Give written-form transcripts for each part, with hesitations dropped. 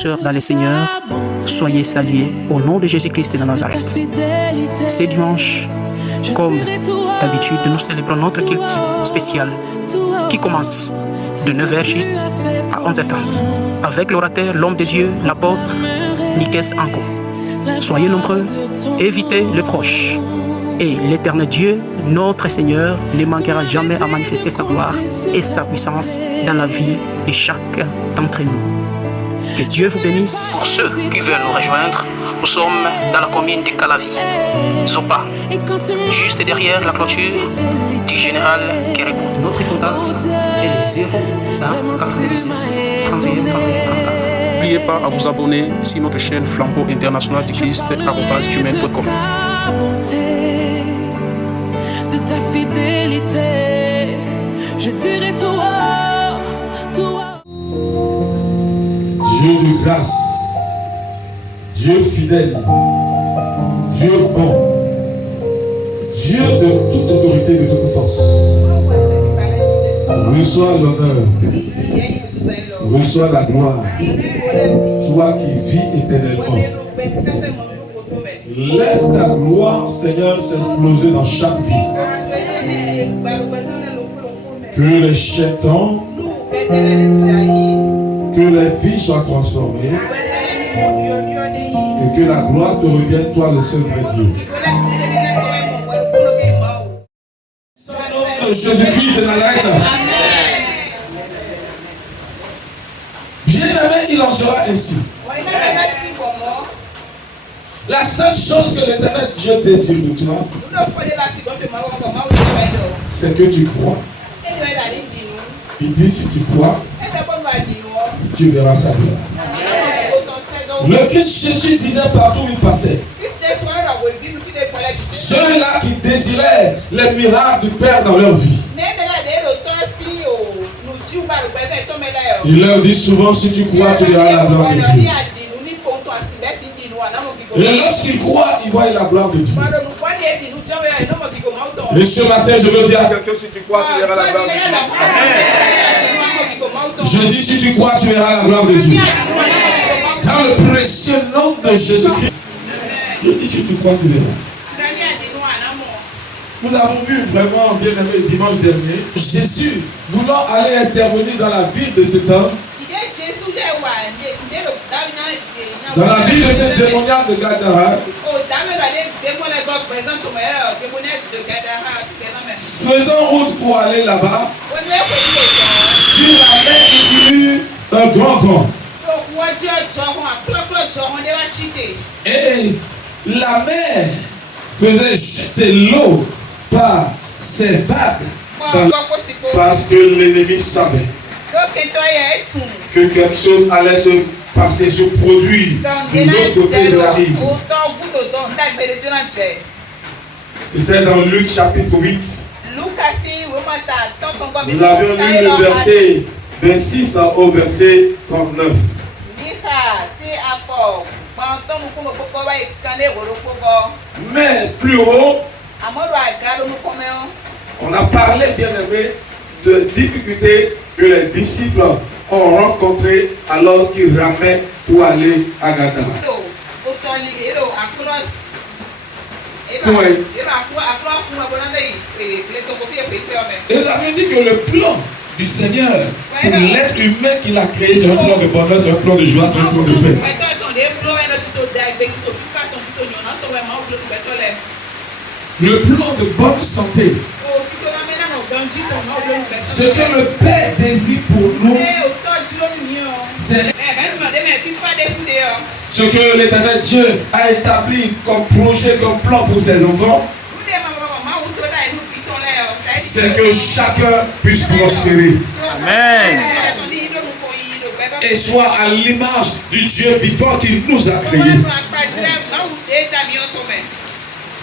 sœurs dans le Seigneur, soyez salués au nom de Jésus-Christ de Nazareth. C'est dimanche, comme d'habitude, nous célébrons notre culte spécial qui commence de 9h juste à 11h30 avec l'orateur, l'homme de Dieu, l'apôtre Nikes Anko. Soyez nombreux, évitez les proches. Et l'Éternel Dieu, notre Seigneur, ne manquera jamais à manifester sa gloire et sa puissance dans la vie de chacun d'entre nous. Que Dieu vous bénisse. Pour ceux qui veulent nous rejoindre, nous sommes dans la commune de Calavi, Zopa, juste derrière la clôture du général Kérékou. Notre contact est le 01 97 31 31 34. N'oubliez pas à vous abonner sur notre chaîne Flambeau International du Christ, @gmail.com. De ta fidélité, je dirai toi, toi. Dieu de grâce, Dieu fidèle, Dieu bon, Dieu de toute autorité, de toute force. Reçois l'honneur, reçois la gloire, toi qui vis éternellement. Laisse ta gloire, Seigneur, s'exploser dans chaque vie. Que les chétons, que les vies soient transformées et que la gloire te revienne, toi le seul vrai Dieu. Au nom de Jésus-Christ de Nazareth. Bien-aimé, il en sera ainsi. La seule chose que l'Éternel Dieu désire de toi, c'est que tu crois. Il dit si tu crois, tu verras sa gloire. Le Christ Jésus disait partout où il passait, ceux-là qui désiraient les miracles du Père dans leur vie, il leur dit souvent si tu crois, tu verras la gloire de Dieu. Et lorsqu'il croit, il voit la gloire de Dieu. Et ce matin, je veux dire à quelqu'un, si tu crois, tu verras la gloire de Dieu. Je dis, si tu crois, tu verras la gloire de Dieu. Dans le précieux nom de Jésus-Christ. Je dis, si tu crois, tu verras. Nous avons vu vraiment, bien aimé, dimanche dernier, Jésus voulant aller intervenir dans la vie de cet homme. Dans la vie de cette démoniaque de Gadara, faisant route pour aller là-bas, sur la mer, il y eut un grand vent. Et la mer faisait jeter l'eau par ses vagues, parce que l'ennemi savait que quelque chose allait se passer, se produire de l'autre côté de la rive. C'était dans Luc chapitre 8. Nous avions lu le verset 26 au verset 39. Mais plus haut, on a parlé, bien aimé, de difficultés que les disciples ont rencontrées alors qu'ils ramaient pour aller à Gadara. Et nous avions dit que le plan du Seigneur pour l'être humain qu'il a créé, c'est un plan de bonheur, c'est un plan de joie, c'est un plan de paix. Le plan de bonne santé. Ce que le Père désire pour nous, c'est ce que l'Éternel Dieu a établi comme projet, comme plan pour ses enfants. C'est que chacun puisse prospérer. Amen. Et soit à l'image du Dieu vivant qui nous a créés.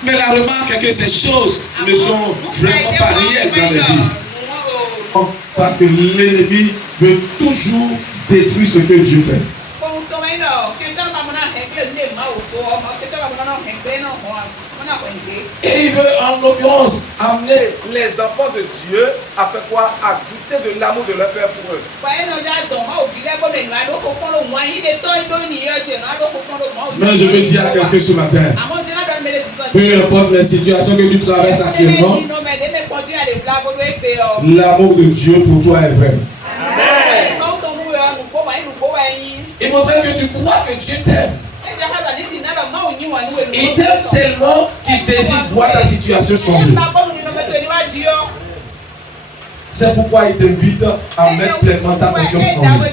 Mais la remarque est que ces choses ne sont vraiment pas réelles dans les vies. Parce que l'ennemi veut toujours détruire ce que Dieu fait. Et il veut en l'occurrence amener les enfants de Dieu à faire quoi? À goûter de l'amour de leur Père pour eux. Mais je veux dire à quelqu'un ce matin, peu importe les situations que tu traverses actuellement, l'amour de Dieu pour toi est vrai. Il faudrait que tu crois que Dieu t'aime. Il t'aime tellement qu'il désire voir ta situation changer. C'est pourquoi il t'invite à mettre pleinement ta confiance en lui.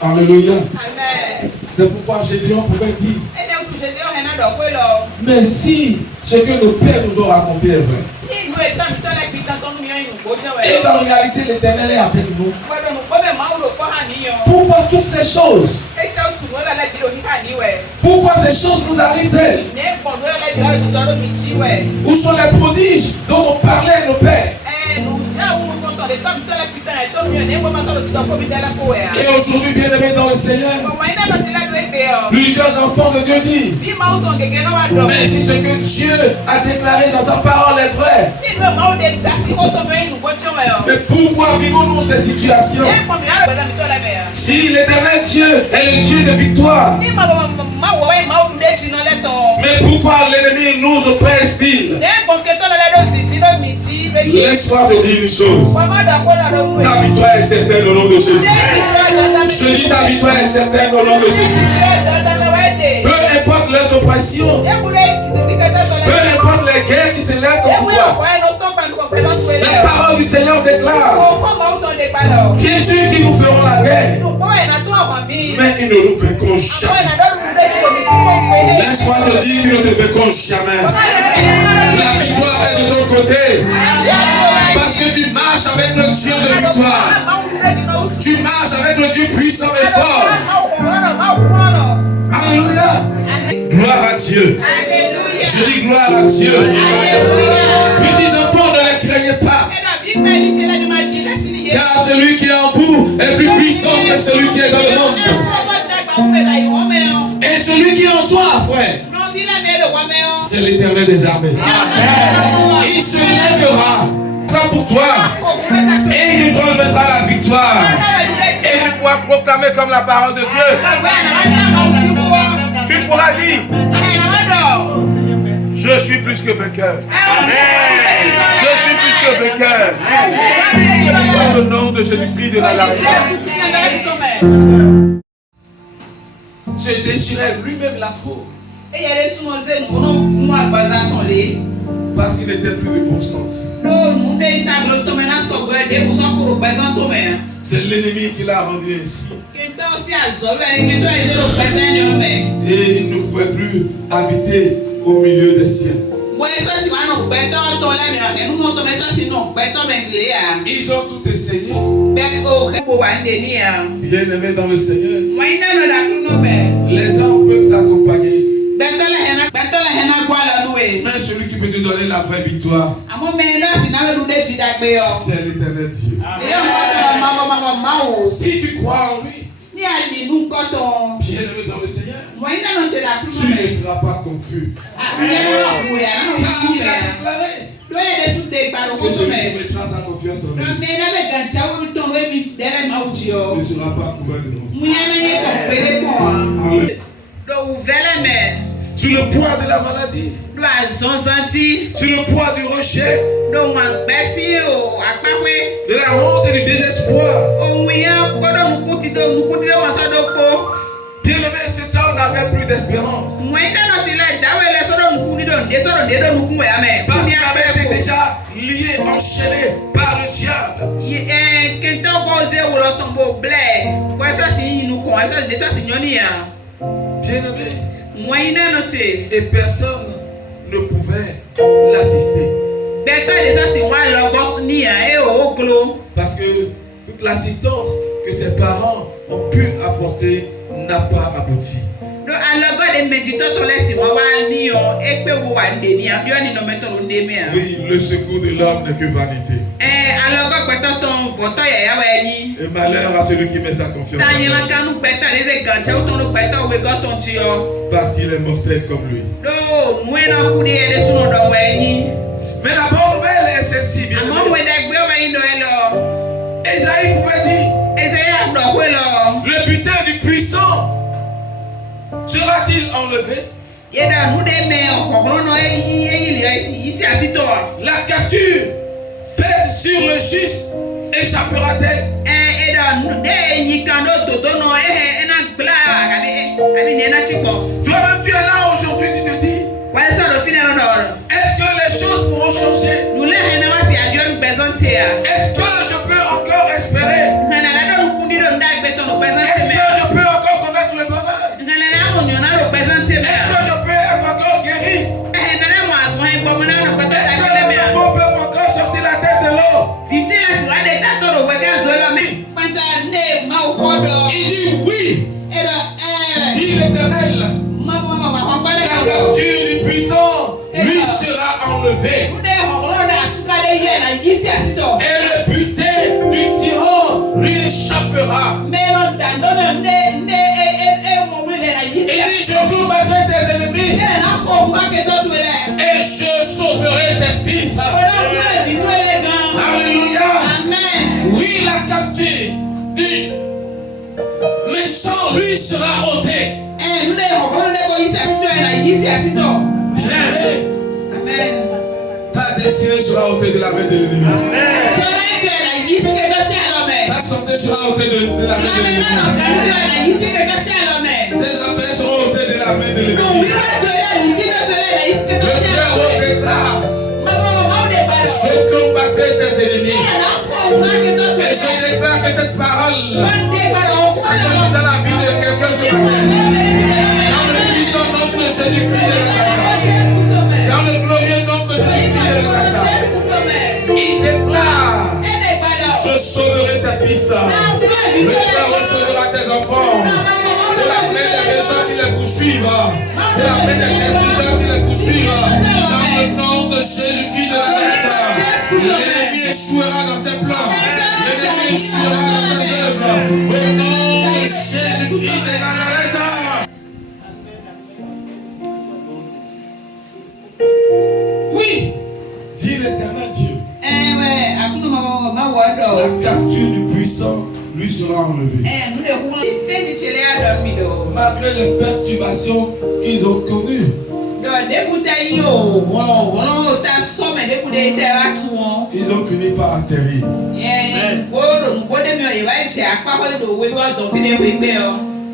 Alléluia. C'est pourquoi Gédéon pouvait dire, mais si ce que le Père nous a raconté est vrai, et en réalité l'Éternel est avec nous, pourquoi toutes ces choses? Pourquoi ces choses nous arrivent-elles? Où sont les prodiges dont on parlait à nos pères? Et aujourd'hui, bien-aimés dans le Seigneur, plusieurs enfants de Dieu disent, mais si ce que Dieu a déclaré dans sa parole est vrai, mais pourquoi vivons-nous ces situations? Si l'Éternel Dieu est le Dieu de victoire, mais pourquoi l'ennemi nous oppresse-t-il? Laisse-moi te dire une chose. Ta victoire est certaine au nom de Jésus. Je dis ta victoire est certaine au nom de Jésus. Peu importe les oppressions, peu importe les guerres qui se lèvent contre toi, la parole du Seigneur déclare qu'il est sûr qu'ils nous feront la guerre, mais ils ne nous vaincront jamais. Laisse-moi te dire qu'ils ne te vaincront jamais. La victoire est de ton côté. Parce que tu marches avec le Dieu de victoire. Tu marches avec le Dieu puissant et fort. Alléluia. Gloire à Dieu. Je dis gloire à Dieu. Petits enfants, ne les craignez pas. Car celui qui est en vous est plus puissant que celui qui est dans le monde. Et celui qui est en toi, frère, c'est l'Éternel des armées. Il se lèvera pour toi et il nous remettra la victoire. Et tu pourras proclamer comme la parole de Dieu. Tu pourras dire, je suis plus que vainqueur. Je suis plus que vainqueur. Dans le nom de Jésus-Christ de Nazareth. Se déchirait lui-même la peau. Parce qu'il n'était plus de bon sens. C'est l'ennemi qui l'a rendu ainsi. Et il ne pouvait plus habiter au milieu des siens. Ils ont tout essayé. Bien-aimés dans le Seigneur, les hommes peuvent t'accompagner. Mais celui qui peut te donner la vraie victoire, c'est l'Éternel Dieu. Si tu crois en lui, bien-aimé dans le Seigneur, tu ne seras pas confus. Car il a déclaré que celui qui mettra sa confiance en lui ne sera pas couvert de nom. Sur le poids de la maladie, sur le poids du rejet, de la honte et du désespoir. Bien-aimé, cet homme n'avait plus d'espérance. Parce qu'il avait été déjà lié, enchaîné par le diable. Bien-aimé, et personne ne pouvait l'assister. Parce que toute l'assistance que ses parents ont pu apporter n'a pas abouti. Oui, le secours de l'homme n'est que vanité. Et Et malheur à celui qui met sa confiance en lui. Parce qu'il est mortel comme lui. Mais la bonne nouvelle est celle-ci, bien aimé. Esaïe pouvait dire, le butin du puissant sera-t-il enlevé? La capture faite sur le juste échappera-t-elle? Toi-même tu es là aujourd'hui, tu te dis, est-ce que les choses pourront changer? Est-ce que je peux encore espérer? Est-ce que je peux encore connaître le bonheur? Est-ce que je peux être encore guéri? Est-ce que les enfants peuvent encore sortir la tête de l'eau? Il dit oui. Dit l'Éternel. La capture du puissant lui sera enlevée. Et le butin du tyran lui échappera. Il dit, je combattrai tes ennemis et je sauverai tes fils. Alléluia. Oui, la capture du méchant lui sera ôtée. Jamais ta destinée sera ôtée de la main de l'ennemi. Ta santé sera ôtée de la main de l'ennemi. Tes affaires seront ôtées de la main de l'ennemi. Le frère déclare, je combattrai tes ennemis. Et je déclare que cette parole s'accomplit dans la vie de quelqu'un ce matin. Dans le puissant nom de Jésus-Christ de Nazareth. Dans le glorieux nom de Jésus-Christ de Nazareth. Il déclare, je sauverai ta fils. Le frère recevra tes enfants. De la main des méchants qui les poursuivent. De la main des destructeurs qui les poursuivent. Dans le nom de Jésus-Christ de Nazareth. L'ennemi échouera dans ses plans. L'ennemi échouera dans ses œuvres. Au nom de Jésus-Christ de Nazareth. Oui, dit l'Éternel Dieu. La capture du puissant lui sera enlevée. Malgré les perturbations qu'ils ont connues. Ils ont fini par atterrir.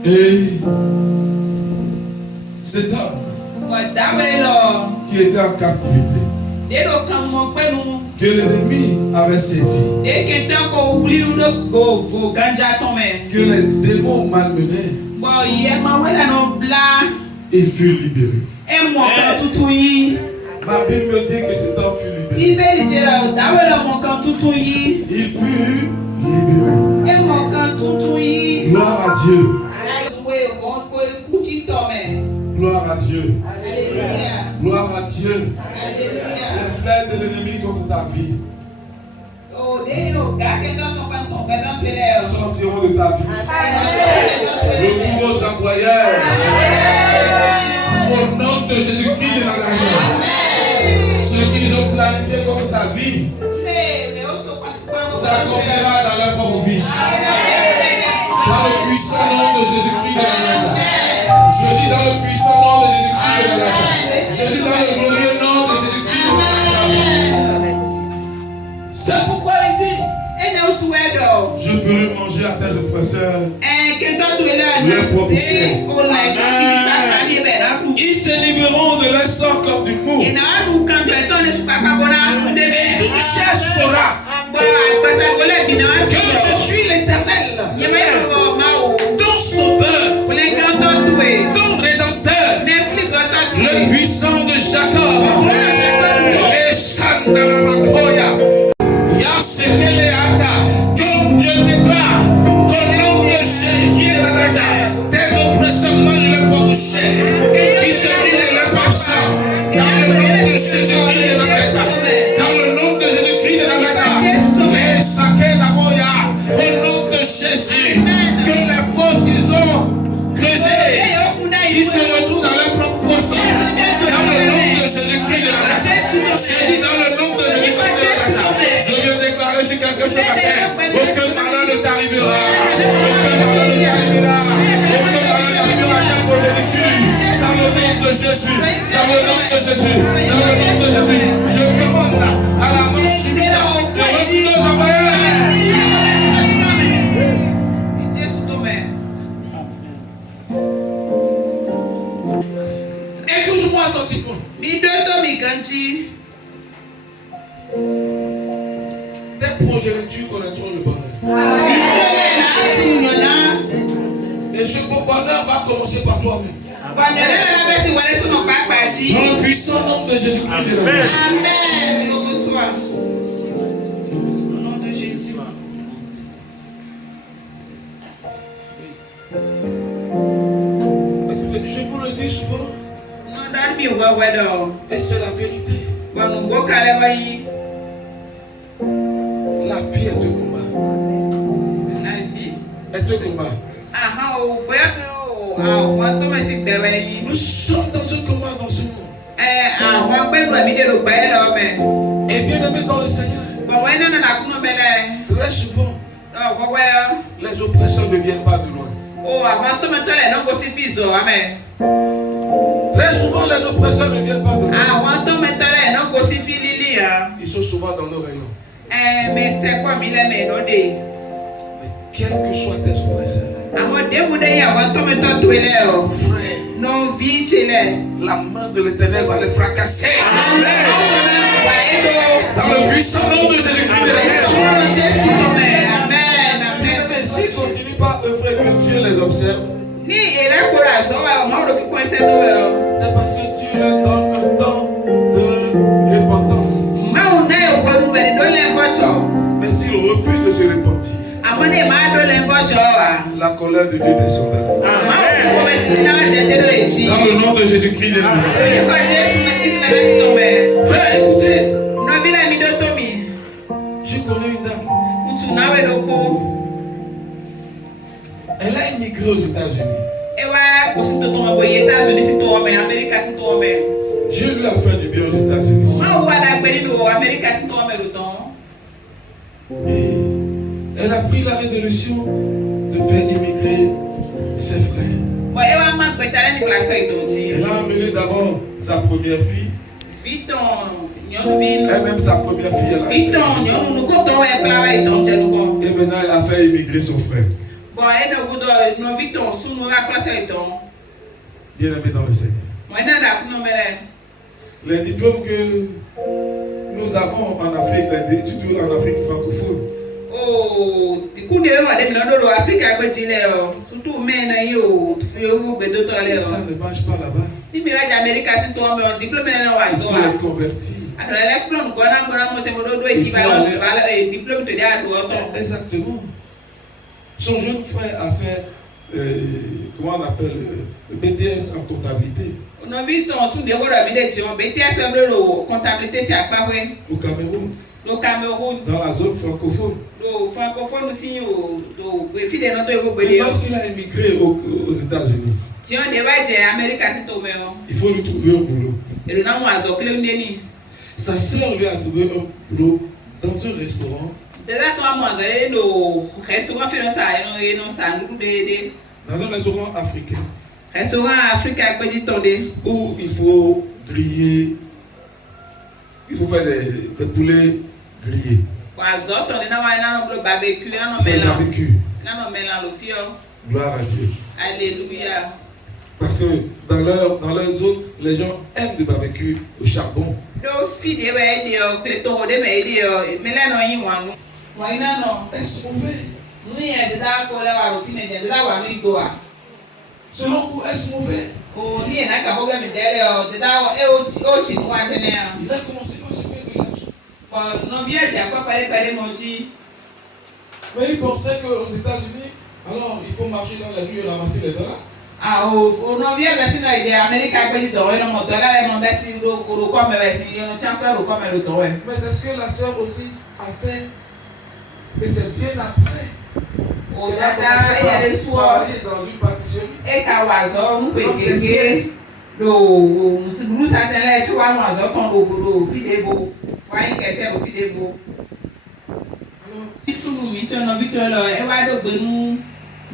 Et cet homme qui était en captivité, que l'ennemi avait saisi, que les démons malmenés, il fut libéré. Ma Bible me dit que cet homme fut libéré. Il fut libéré. Gloire à Dieu. Gloire à Dieu. Gloire à Dieu. Les flèches de l'ennemi contre ta vie sortiront de ta vie. Le bourreau s'envoyait. Au nom de Jésus-Christ de Nazareth. Ce qu'ils ont planifié contre ta vie s'accomplira dans leur propre vie. Dans le puissant nom de Jésus-Christ de Nazareth. Je dis dans le puissant nom de Jésus-Christ de Nazareth. Je dis dans le glorieux nom de Jésus-Christ de Nazareth. C'est pourquoi il dit, je ferai manger à tes oppresseurs leurs propres chair. Ils se livreront de leur sang comme du mou. Et toute chair saura que je suis l'Éternel, ton sauveur, ton rédempteur, le puissant de Jacob. Et Sandalamakoya. Comme Dieu déclare, qu'au nom de Jésus-Christ de Nazareth, tes oppresseurs mangent leur propre chair, qui se brûlent de leur propre sang, dans le nom de Jésus-Christ de Nazareth, dans le nom de Jésus-Christ de Nazareth, les saquets d'Aboya, au nom de Jésus, dans le nom de Jésus, dans le nom de Jésus, je commande à la mort subite de retourner aux envoyeurs. Écoute-moi attentivement. Tes progénitures connaîtront le bonheur. Et ce beau bonheur va commencer par toi-même. Dans le puissant nom de Jésus-Christ. Amen. Tu le reçois. Au nom de Jésus. Écoutez, je vous le dis souvent. Et c'est la vérité. La vie est un combat. Est un combat. Nous sommes dans un combat dans ce monde. Et bien aimé dans le Seigneur, très souvent, les oppresseurs ne viennent pas de loin. Très souvent, les oppresseurs ne viennent pas de loin. Ils sont souvent dans nos rayons. Mais quels que soient tes oppresseurs, frère, la main de l'Éternel va les fracasser. Dans le puissant nom de Jésus-Christ de Nazareth. Bien-aimé, s'ils ne continuent pas à œuvrer que Dieu les observe, c'est parce que Dieu leur donne un temps de repentance. Mais s'ils refusent de se repentir, la colère de Dieu descendra. Dans le nom de Jésus-Christ de Nazareth. Frère, écoutez, je connais une dame. Elle a immigré aux États-Unis. Dieu lui a fait du bien aux États-Unis. Et elle a pris la résolution de faire immigrer ses frères. Elle a amené d'abord sa première fille. Elle-même sa première fille. Elle a fait. Et maintenant elle a fait immigrer son frère. Bien aimé dans le Seigneur. Les diplômes que nous avons en Afrique, surtout en Afrique francophone, ça ne marche pas là-bas. Il faut les convertir. Exactement. Son jeune frère a fait, comment on appelle, le BTS en comptabilité. Au Cameroun. Dans la zone francophone. Et lorsqu'il a émigré aux États-Unis, il faut lui trouver un boulot. Sa sœur lui a trouvé un boulot dans un restaurant. Dans un restaurant africain. Où il faut griller, il faut faire des poulets grillés. Barbecue. Gloire à Dieu. Alléluia. Parce que dans leur zone, les gens aiment le barbecue au charbon. Est-ce mauvais? Selon vous, est-ce mauvais? Il a commencé par se faire de l'argent. Mais il pensait qu'aux États-Unis, alors il faut marcher dans la rue et ramasser les dollars. Mais est-ce que la sœur aussi a fait? Et c'est bien après. Elle a commencé par travailler dans une pâtisserie.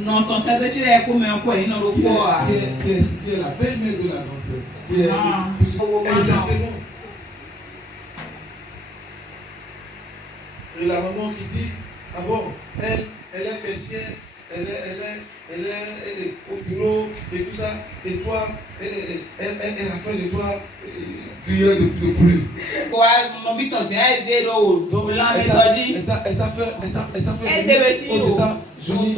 Non, ton sac de chile est comme un point, il n'a pas. Qui est la belle-mère de la grande sœur. Qui est exactement. Et la maman qui dit, ah bon, elle est caissière, elle est au bureau et tout ça, et toi, elle a fait de toi crieur de poulet. Donc, elle t'a fait aux États-Unis.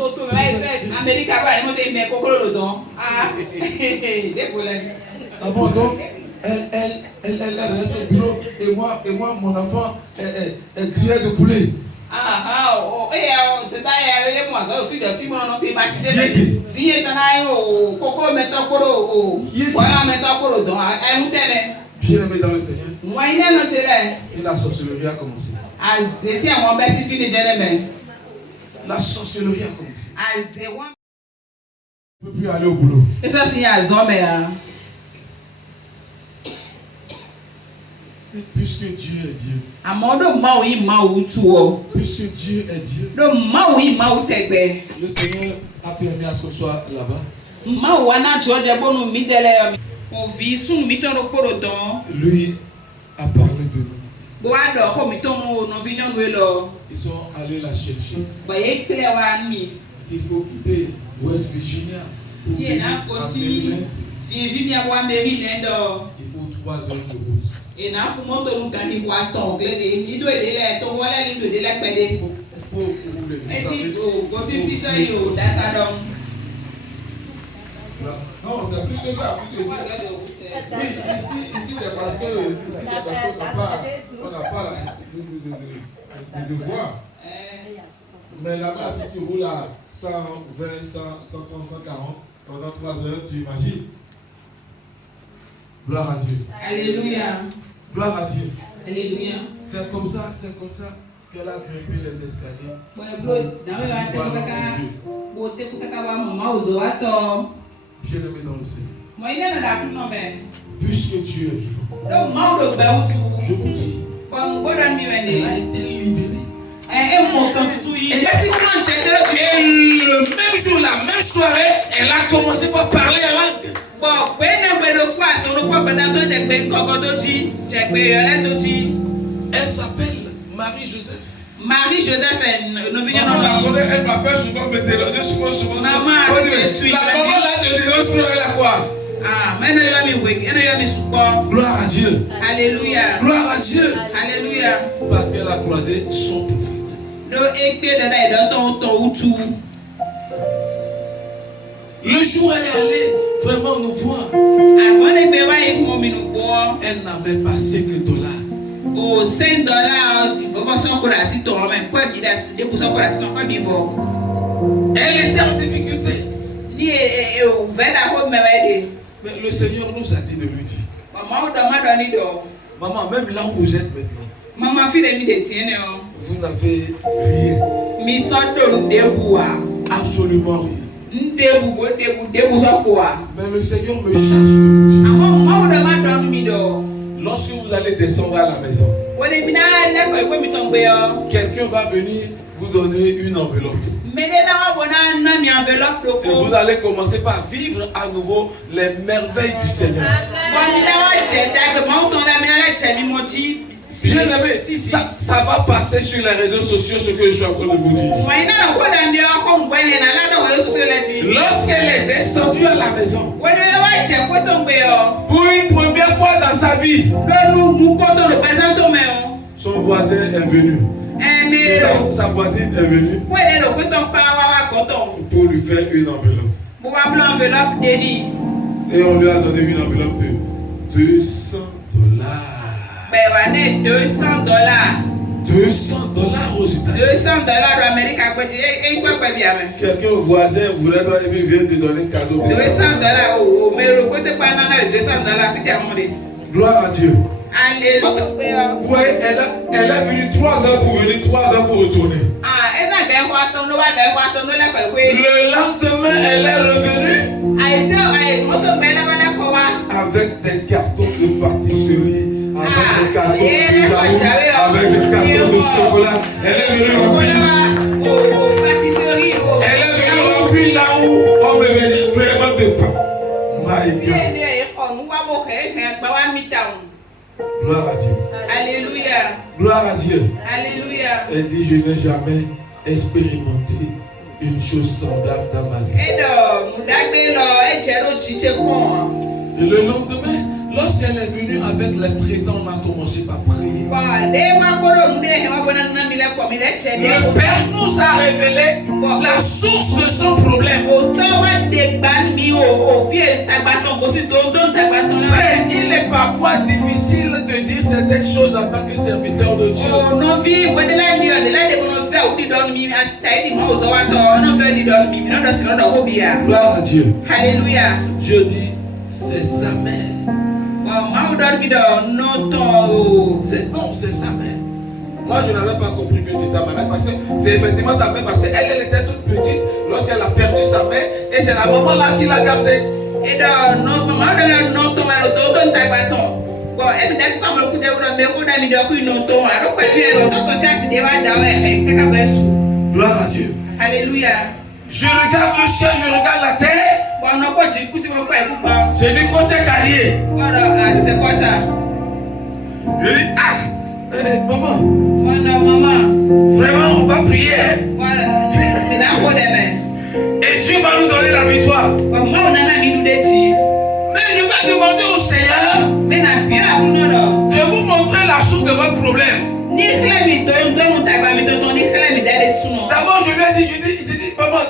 Ah bon, donc, elle reste au bureau et moi, mon enfant, est crieur de poulet. Bien aimé dans le Seigneur. Et la sorcellerie a commencé. La sorcellerie a commencé. On ne peut plus aller au boulot. Puisque Dieu est Dieu. Puisque Dieu est Dieu. Le Seigneur a permis à ce qu'on soit là-bas. Lui a parlé de nous. Ils sont allés la chercher. S'il faut quitter West Virginia pour venir à Maryland, il faut 3 heures de route. Il faut rouler. Non, c'est plus que ça. Oui, ici c'est parce que on n'a pas de devoir. Mais là-bas, si tu roules à 120, 130, 140, pendant 3 heures, tu imagines. Gloire à Dieu. Alléluia. Gloire à Dieu. Alléluia. C'est comme ça qu'elle a grimpé les escaliers. Bien aimé dans le Seigneur. Puisque Dieu est vivant, je vous dis, elle a été libérée. Et le même jour, la même soirée, elle a commencé par parler en langue. Elle s'appelle Marie-Joseph. Marie-Joseph, elle m'appelle souvent, me déloger souvent. La maman là, te déloge sur elle à quoi? Gloire à Dieu. Alléluia. Gloire à Dieu. Alléluia. Parce qu'elle a croisé son prophète. Le jour où elle est allée vraiment nous voir, elle n'avait pas $5. Elle était en difficulté. Mais le Seigneur nous a dit de lui dire, maman, même là où vous êtes maintenant, vous n'avez rien. Absolument rien. Mais le Seigneur me charge de vous dire, lorsque vous allez descendre à la maison, quelqu'un va venir vous donner une enveloppe. Et vous allez commencer par vivre à nouveau les merveilles du Seigneur. Bien aimé, ça va passer sur les réseaux sociaux ce que je suis en train de vous dire. Lorsqu'elle est descendue à la maison, pour une première fois dans sa vie, son voisin est venu. Sa voisine est venue pour lui faire une enveloppe. Et on lui a donné une enveloppe de $200. $200 aux États-Unis. Quelqu'un au voisin vient de donner un cadeau. Gloire à Dieu. Vous voyez, elle est venue 3 heures pour venir, 3 heures pour retourner. Le lendemain, elle est revenue avec des cartons de pâtisserie, avec des cartons de yaourt, avec des cartons de chocolat. Elle est venue remplir égale. Gloire à Dieu. Alléluia. Gloire à Dieu. Alléluia. Elle dit, je n'ai jamais expérimenté une chose semblable dans ma vie. Et le lendemain, lorsqu'elle est venue avec les présents, on a commencé par prier. Le Père nous a révélé la source de son problème. Frère, il est parfois difficile de dire certaines choses en tant que serviteur de Dieu. Gloire à Dieu. Alléluia. Dieu dit, c'est sa mère. C'est non, c'est sa mère. Moi, je n'avais pas compris que c'était sa mère parce que c'est effectivement sa mère parce qu'elle était toute petite lorsqu'elle a perdu sa mère et c'est la maman là qui l'a gardée. Et donc, gloire à Dieu. Alléluia. Je regarde le ciel, je regarde la terre. J'ai dit côté carrière. C'est quoi ça? Je dis ah, maman, Maman. vraiment on va prier. Hein? Et Dieu va nous donner la victoire. Mais je vais demander au Seigneur de vous montrer la source de votre problème. D'abord, je lui ai dit, maman,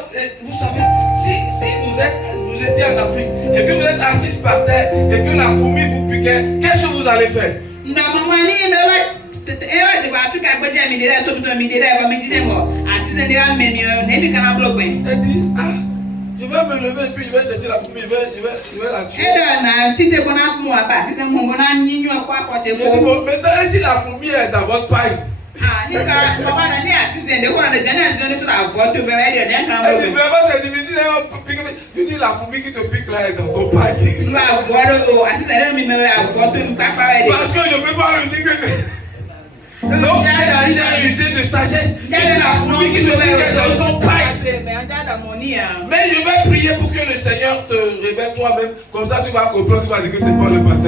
vous savez, si vous étiez en Afrique et que vous êtes assise par terre et que la fourmi vous piquait, qu'est-ce que vous allez faire? Elle dit, ah, je vais me lever et puis je vais chercher la fourmi, je vais la tuer. Je dis, bon, maintenant, si la fourmi est dans votre paille, elle dit vraiment c'est difficile, je dis la fourmi qui te pique là est dans ton paille. Parce que je ne peux pas le dire que donc j'ai usé de sagesse. Je dis la fourmi qui te pique est dans ton paille. Mais je vais prier pour que le Seigneur te révèle toi-même. Comme ça tu vas comprendre, tu vas dire que c'est pas le passé.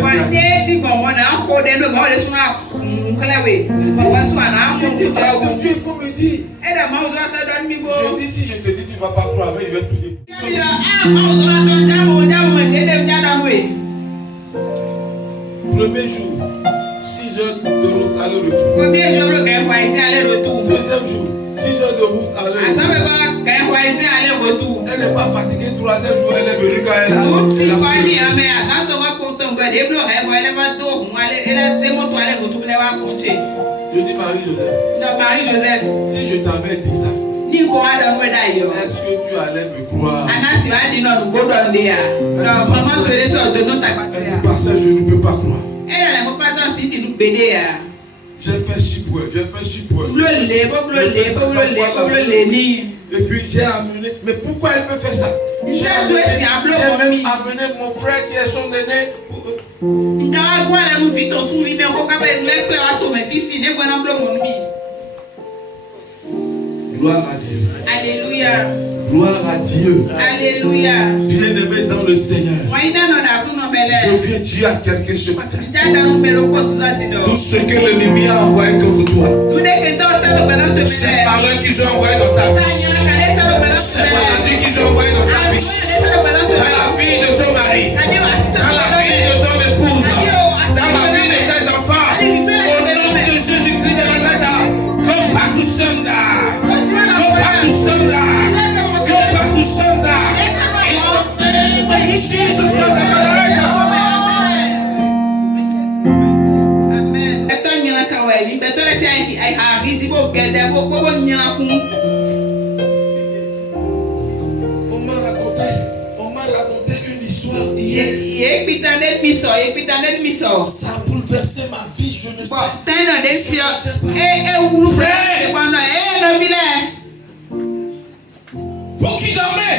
Il faut me dire. Je dis si je te dis tu ne vas pas croire, mais je vais prier. Premier jour, 6 heures de route aller-retour. Deuxième jour, 6 heures de route aller-retour. Elle n'est pas fatiguée. Troisième jour, elle est venue quand elle a. Je dis Marie-Joseph. Si je t'avais dit ça, est-ce que tu allais me croire? Elle dit par ça, je ne peux pas croire. J'ai fait si pour elle, j'ai fait si pour elle. Et puis j'ai amené. Mais pourquoi elle peut faire ça? J'ai même amené mon frère qui est son aîné. Gloire à Dieu. Alléluia. Gloire à Dieu. Alléluia. Bien-aimé dans le Seigneur. Je viens dire à quelqu'un ce matin. Tout ce que l'ennemi a envoyé contre toi, c'est par là qu'ils ont envoyé dans ta vie. C'est par là qu'ils ont envoyé dans ta vie. Dans la vie de ton mari, dans la vie de ton épouse, dans la vie de tes enfants. Au nom de Jésus-Christ de Nazareth, go back to sender. Go back to sender. Go back to sender. Jesus was a America. On m'a raconté une histoire hier. Ça a bouleversé ma vie, je ne sais pas. Vous qui dormez,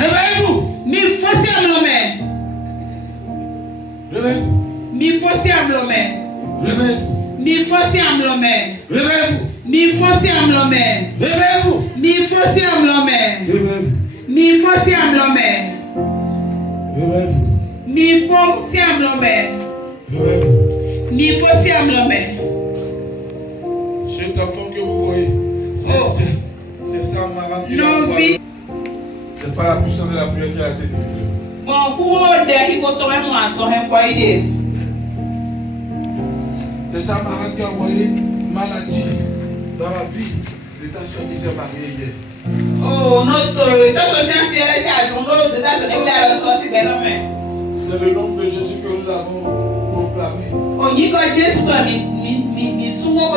réveillez-vous. Mi fo siam lomé. Mi fo siam lomé. Cet enfant que vous voyez, c'est ça, Mara. Non, vie. C'est pas la puissance de la prière qui a été délivrée. Bon, pour moi, il faut tomber moi, son employé. C'est ça, Mara qui a envoyé maladie dans la vie de ta soeur qui s'est mariée hier. Oh, notre science, c'est à son nom de date de la ressource, c'est le nom de Jésus que nous avons proclamé. Oh, il y a Jésus, ni souvent, en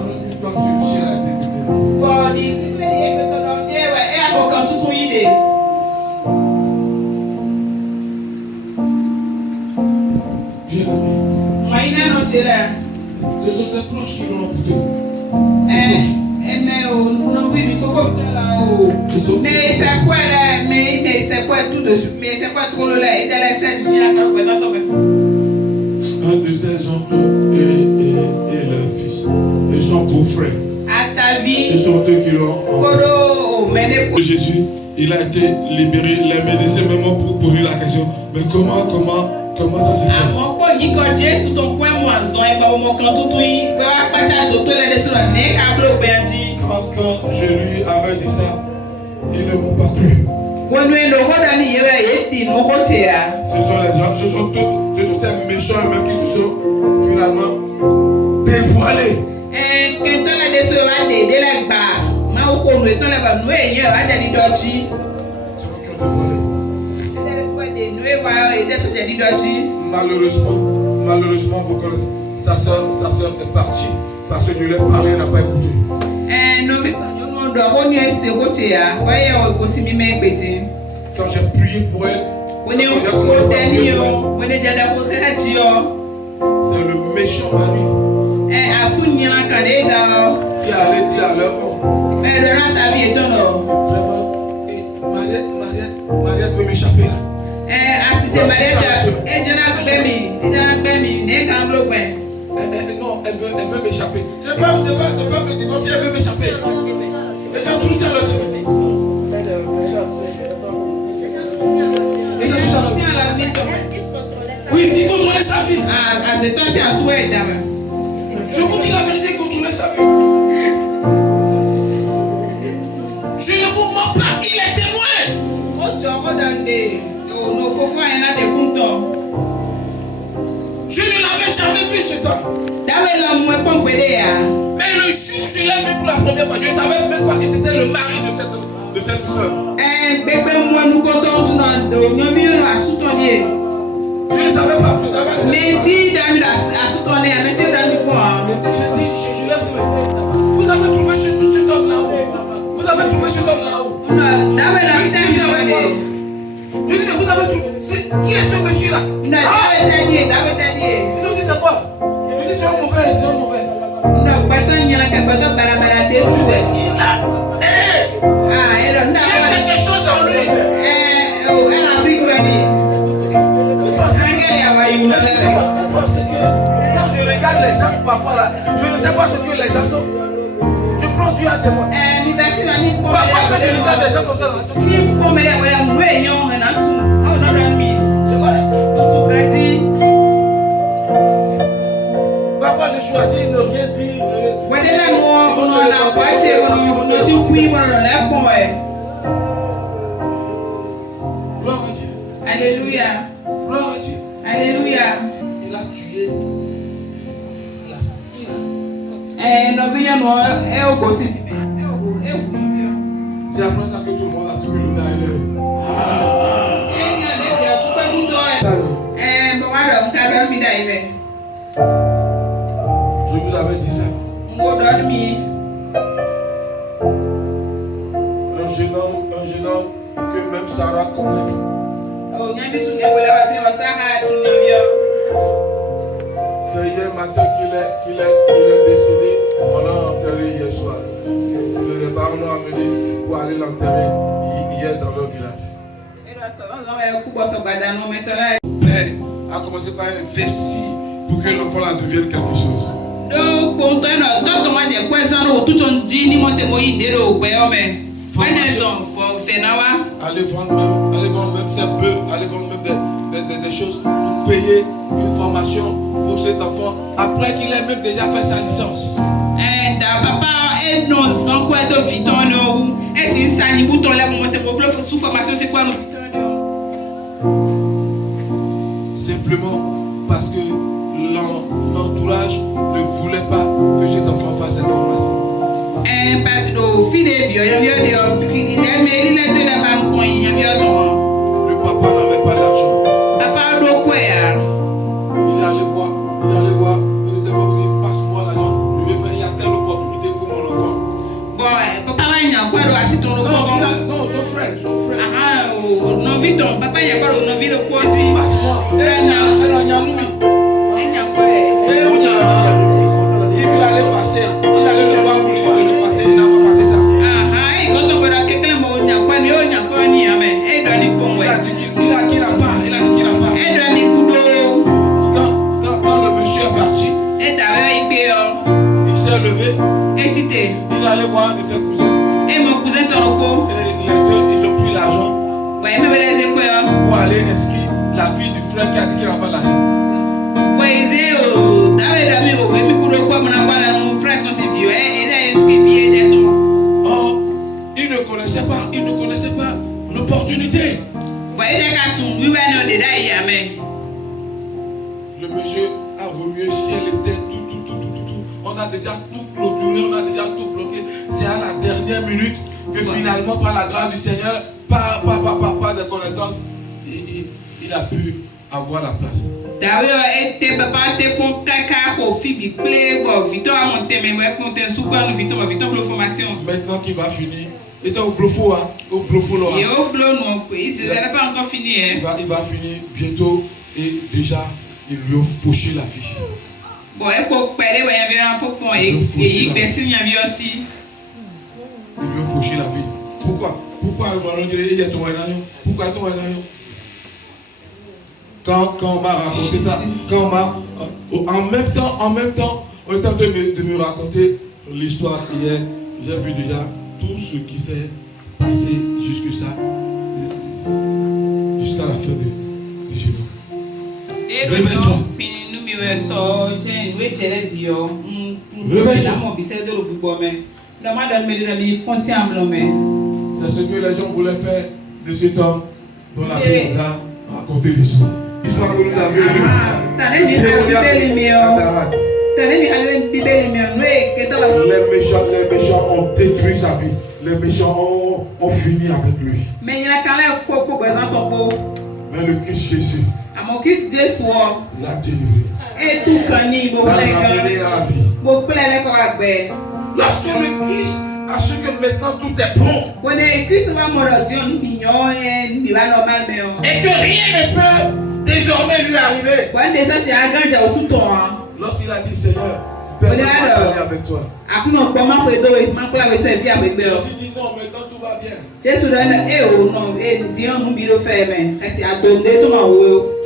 nous dit comme si le ciel a été libéré. bon, il est et à quand tout idée. Bien-aimé. Moi, il a noté là. Des autres proches qui l'ont amputé. Mais non, il faut que là-haut. Mais c'est quoi là? Mais c'est quoi tout de suite? Mais c'est quoi trop là? Et de la scène, il y a un représentant. Un de ses oncles et leur fils. Et son beau-frère. À ta vie. Ce sont eux qui l'ont amputé. Jésus, il a été libéré. Les médecins même pour poser la question. Mais comment ça se fait? Quand Jésus ton point moi et pas mon quand tout va pas à docteur les sur le nez câble perdu. Quand je lui avais dit ça, ils ne m'ont pas cru. Ce sont les gens, ce sont tous ces méchants même qui se sont finalement dévoilés. Quand on a des soeurs de la barre, ma au fond le temps là-bas nous et hier à des dodgy. Malheureusement, vous connaissez, sa soeur est partie parce que je lui ai parlé, elle n'a pas écouté. Quand j'ai prié pour elle, c'est le méchant mari qui allait dire à leur homme. Vraiment, Mariette veut m'échapper là. Non, elle veut m'échapper. Je ne vais pas me divorcer, elle veut m'échapper. Elle a tout ça là. Oui, il contrôlait sa vie. Je vous dis la vérité, il contrôlait sa vie. Je ne vous mens pas, il est témoin. Je ne l'avais jamais vu cet homme. Mais le jour où je l'ai vu pour la première fois, je ne savais même pas que c'était le mari de cette soeur. Je ne savais pas. Je l'ai trouvé. Vous avez trouvé cet homme là-haut. Vous avez trouvé cet homme là-haut. Je dis, vous avez trouvé. Qui est ce monsieur là? Il nous dit c'est quoi? Il nous dit c'est un mauvais. Il a quelque chose en lui. Vous pensez que quand je regarde les gens parfois là, je ne sais pas ce que les gens sont. Je prends Dieu à témoin. Parfois quand je regarde les gens comme ça, parfois je choisis de ne rien dire. Gloire à Dieu. Alléluia. Gloire à Dieu. Alléluia. Il a tué la fille. C'est après ça que tout le monde a trouvé le gars. Je vous avais dit ça. Un jeune homme que même Sarah connaît. C'est hier matin qu'il est décédé. On l'a enterré hier soir. Les parents l'ont amené pour aller l'enterrer hier dans leur village. Le père a commencé par investir pour que l'enfant là devienne quelque chose. Allez vendre vendre même ses bœufs, aller vendre même des choses pour payer une formation pour cet enfant après qu'il ait même déjà fait sa licence. Papa, et non, sans quoi de viton, non. Et si ça n'y bouton là, pour monter pour sous formation, c'est quoi le simplement parce que l'entourage ne voulait pas que cet enfant fasse cette formation. Le papa n'avait pas d'argent. Il allait voir, il disait passe-moi l'argent, je vais faire, il y a telle opportunité pour mon enfant. Non, son frère. Il dit passe-moi. Il veut aller passer, il allait le voir pour lui dire de le passer, il n'a pas passé ça. Il a dit qu'il n'a pas. Quand le monsieur est parti, il s'est levé, il allait voir un de ses cousins. Et les deux, ils ont pris l'argent pour aller inscrire la fille du frère qui a dit qu'il n'a pas l'argent. Oh, il ne connaissait pas l'opportunité. Le monsieur a remué ciel et terre, tout. On a déjà tout clôturé, on a déjà tout bloqué. C'est à la dernière minute que finalement, par la grâce du Seigneur, par des connaissances, il a pu avoir la place. Maintenant qu'il va finir, il était au blofo, hein? Au blofo là. Ils n'avaient pas encore fini. Il va finir bientôt et déjà ils lui ont fauché la vie. Bon, il faut parler, il y avait un faux point et il personne y avait aussi. Ils lui ont fauché la vie. Pourquoi il y a ton moyen? Pourquoi ton moyen? Quand on m'a raconté ça, en même temps, on était en train de me raconter l'histoire hier. J'ai vu déjà tout ce qui s'est passé jusqu'à la fin du jour. Réveille-toi. C'est ce que les gens voulaient faire de cet homme dont la Bible a raconté l'histoire. L'histoire que nous avions lue. Les méchants ont détruit sa vie. Les méchants ont fini avec lui. Mais le Christ Jésus l'a délivré. L'a ramené à la vie. Lorsque le Christ a su que maintenant tout est bon et que rien ne peut désormais lui arriver, lorsqu'il a dit Seigneur, permets-moi d'aller avec toi, il dit non, maintenant tout va bien. Tu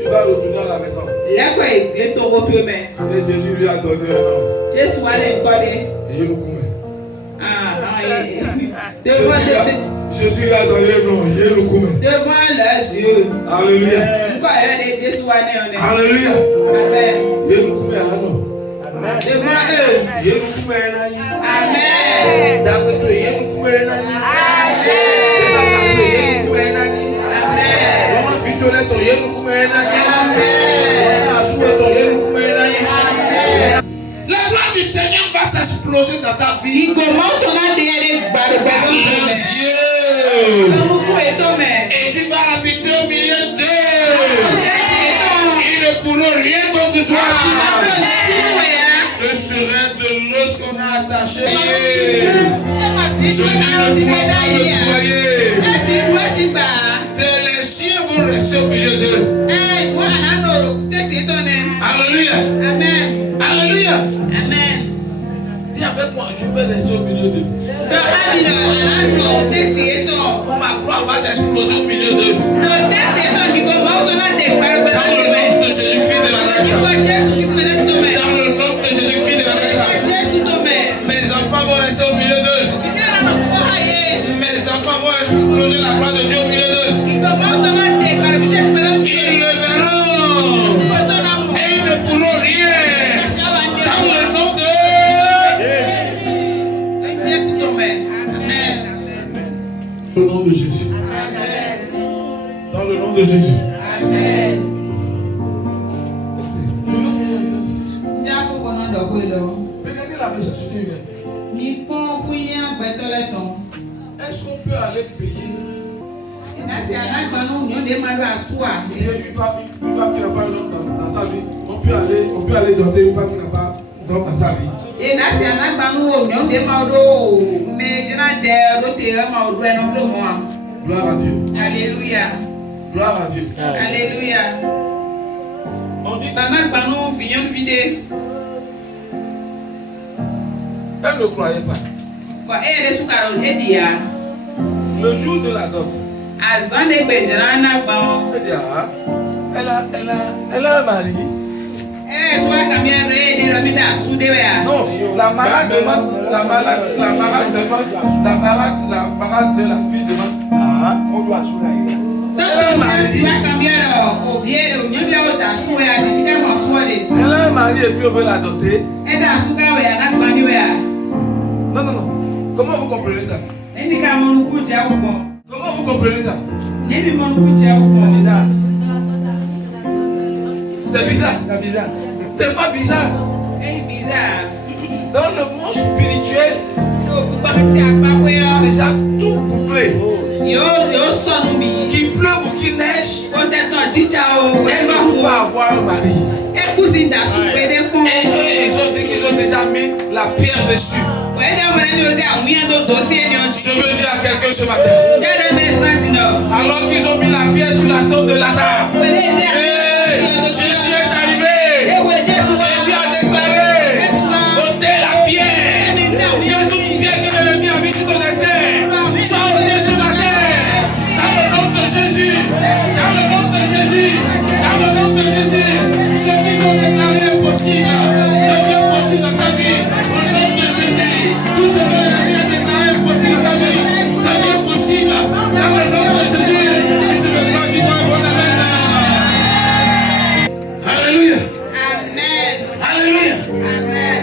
vas retourner à la maison. Et Jésus lui a donné un nom. Jésus lui a donné un nom. Devant leurs yeux. Alléluia. Alléluia. Amen. Devant eux. Amen. La gloire du Seigneur va s'exploser dans ta vie. Et tu vas habiter au milieu d'eux. Ils ne pourront rien contre toi. Ce serait de l'os qu'on a attaché. Je dis ne pourra pas le foyer. Les siens vont rester au milieu d'eux. Alléluia. Amen. Alléluia. Amen. Dis avec moi, je vais rester au milieu d'eux. Ma gloire va s'exploser au milieu d'eux. Dans le nom de Jésus-Christ de Nazareth. Dans le nom de Jésus-Christ de Nazareth. Mes enfants vont rester au milieu d'eux. Mes enfants vont exploser la gloire de Dieu au milieu d'eux. le nom de Jésus. Amen. Je veux finir en disant ceci. Regardez la méchanceté humaine. Est-ce qu'on peut aller payer? Il va qui n'a pas dans sa vie. On peut aller doter une femme qui n'a pas d'homme dans sa vie. Gloire à Dieu. Alléluia. Gloire à Dieu. Alléluia. On dit elle ne croyait pas. Le jour de la dot, elle a un mari. Non, la marade de la fille demande. On doit assurer. Elle a un mari et puis on veut l'adopter. Non. Comment vous comprenez ça? Comment vous comprenez ça? C'est bizarre. C'est pas bizarre. Dans le monde spirituel, c'est déjà tout bouclé. Qu'il pleuve ou qu'il neige, elle ne peut pas avoir un mari. Et eux, ils ont dit qu'ils ont déjà mis la pierre dessus. Je veux dire à quelqu'un ce matin. Alors qu'ils ont mis la pierre sur la tombe de Lazare. Jésus est arrivé. Jésus a déclaré. Ôtez la pierre. Que toute pierre que l'ennemi a mis sur ton destin soit ôtée ce matin. Dans le nom de Jésus. Dans le nom de Jésus. Dans le nom de Jésus. Ce qu'ils ont déclaré impossible devient possible dans ta vie. Au nom de Jésus. Tout ce que l'ennemi a déclaré impossible dans ta vie devient possible. Dans le nom de Jésus. Si tu ne veux pas, dis-moi bon amen. Alléluia. Amen. Alléluia. Amen.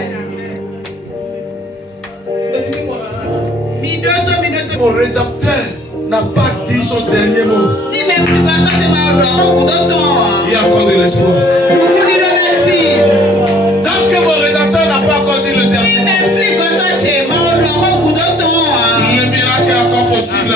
Mon rédacteur n'a pas dit son dernier mot. Il y a encore de l'espoir. Tant que mon rédacteur n'a pas encore dit le dernier mot, le miracle est encore possible.